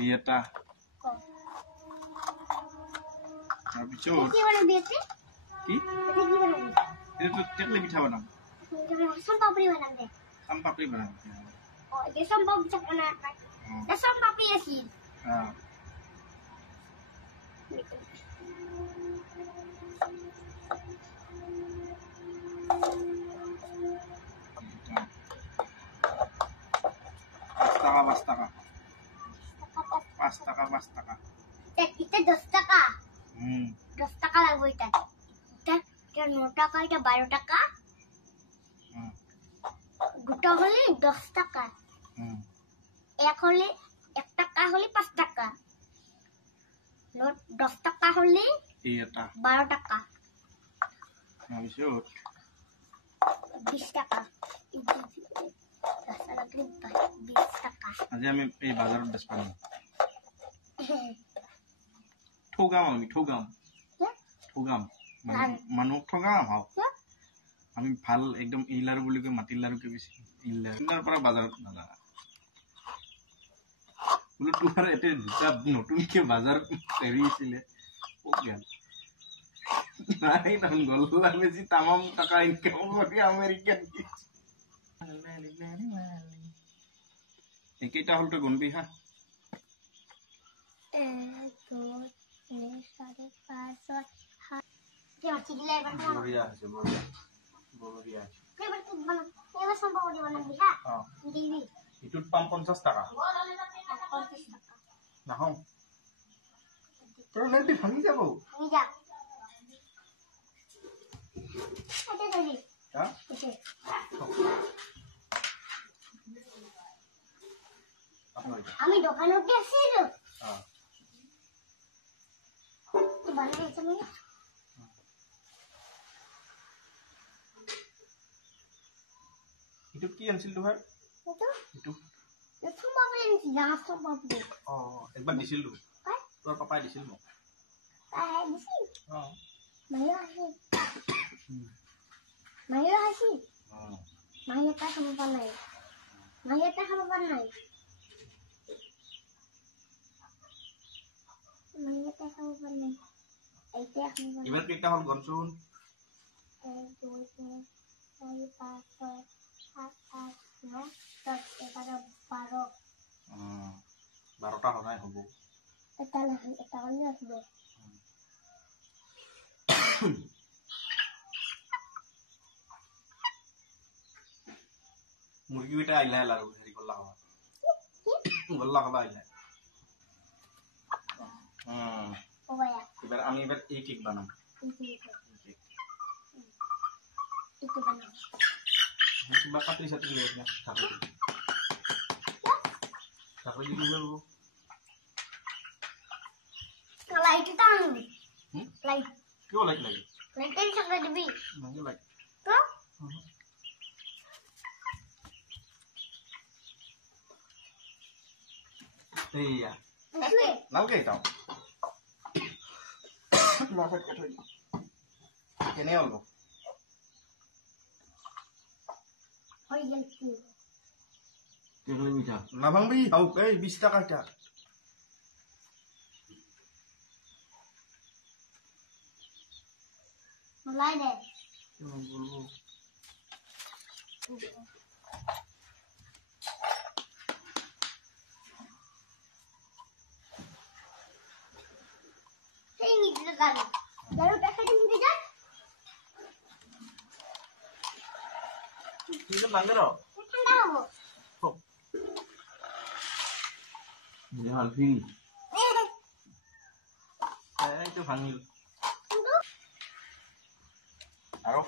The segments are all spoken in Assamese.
এই এটা তাৰপিছত কি বানাবি এতে কি এতে কি বানাবি এইটো টেকলি পিঠা বনাম সম পাপড়ি বানাম দে চাম পাপড়ি বনাম ও এতে সম পাপড়ি বানাম দে সম পাপড়ি আছে পাঁচ টাকা 5 টাকা এটা 10 টাকা 10 টাকা লাগবে এটা এটা 9 টাকা এটা 12 টাকা দুটো হলে 10 টাকা এক হলে 1 টাকা হলে 5 টাকা 10 টাকা হলে এই এটা 12 টাকা তাৰপিছত 20 টাকা আজি আমি এই বাজাৰত বেচ পাম ঠগাম মানুহ ঠগাম আমি ভাল একদম ইলাৰু বুলি কৈ মাটিৰ লাৰুকে বেছি ইলাৰ পৰা বাজাৰত নাযাওঁ বোলো তোমাৰ এতে দুটা নতুনকে বাজাৰ এৰিছিলে নাই তখন গল্লা বেশি তামাম টাকা ইনকাম করে আমেরিকান একেইটা হল তো গুনবি হা 1 2 3 4 5 6 7 চিগলা এবার বড়িয়া আছে বড়িয়া আছে এবার তো বানা এবার সম্ভব হলো বানাবি হ্যাঁ দিবি ইটুত পাম 50 টাকা 50 টাকা না হম তোর নেটি ভাঙি যাব আমি যা এটা দিবি হ্যাঁ এটা আমি দোকানে উঠে আসি তো হ্যাঁ তুই বানাই তুমি ইটুত কি আনছিল তো ভাই এটা সম্ভব হয়নি জানা সম্ভব নেই একবার দিছিল তো তোর পাপাই দিছিল মোক তাই দিছি হ্যাঁ মাইয়া আসি মাইয়াটা সম্ভব নাই মাইয়াটা সম্ভব নাই মাইয়াটা সম্ভব নাই এইটা সম্ভব এবার কেটা হল গনছুন 1 2 3 4 5 6 7 8 9 10 11 12 12টা হনাই হবো এটা হলে আসবে মুরগি বেটা আইলা লারু হেরি গল্লা খাবা আইলা ও ভাইয়া এবার আমি এবার এই কেক বানাবো itu banyak. Coba pakai satu lihatnya. Satu dulu. Kalau itu tahu. Like. Kau like lagi. Like kan sampai lebih. Nanti like. Tuh. Iya. Itu. Lalu tau. Lalu kita lagi. Kene olgo. Oh iya itu. Jangan bisa. Nabang bi, tahu bisa kaca. Mulai deh. Ini juga kan. Lalu pakai ini juga. Ini bangga Tahu. Ini halvi. Itu panggil. Aro.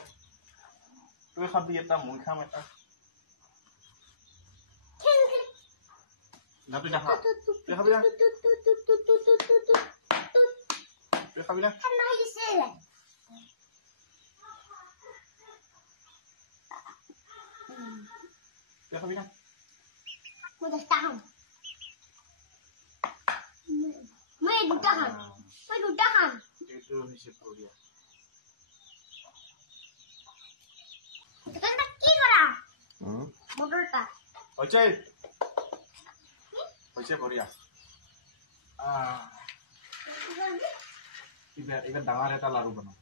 Tuh khabi eta mui kham eta. Napi dah. Tuh khabi dah. Tuh khabi dah. Kan lagi sih. Tuh khabi dah. Mudah tahan. Mai dutahan. Mai dutahan. Itu hisap dia. Kan tak kira. Motor tak. Oce. Oce Korea. এইবাৰ ডাঙৰ এটা লাৰু বনাম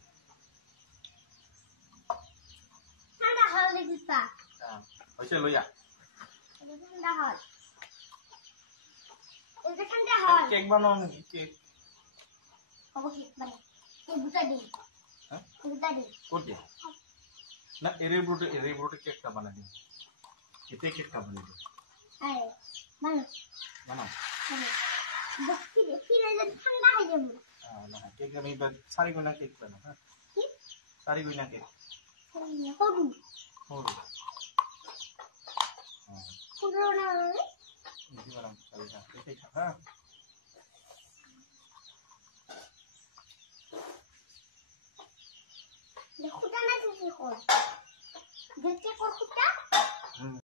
ঠাণ্ডা হল দেখিছা হৈছে লৈ আহ ঠাণ্ডা হল এটা ঠাণ্ডা হল কেক বনাও নেকি কেক হ'ব কেক বানাই এই দুটা দিন দুটা দিন ক'ত দিয়া না এৰে ব্ৰটে কেকটা বনাই দিম এতে কেকটা বনাই দিম আই মানে বনাও দেখি দেখি না ঠান্ডা হয়ে যাবে না কেক আমি এবার 4 গুণা কেক বানাও হ্যাঁ কি 4 গুণা কেক হলু হলু পুরো না ini barang sekali ha দেখুটা না কি কর দেখতে কর খুটা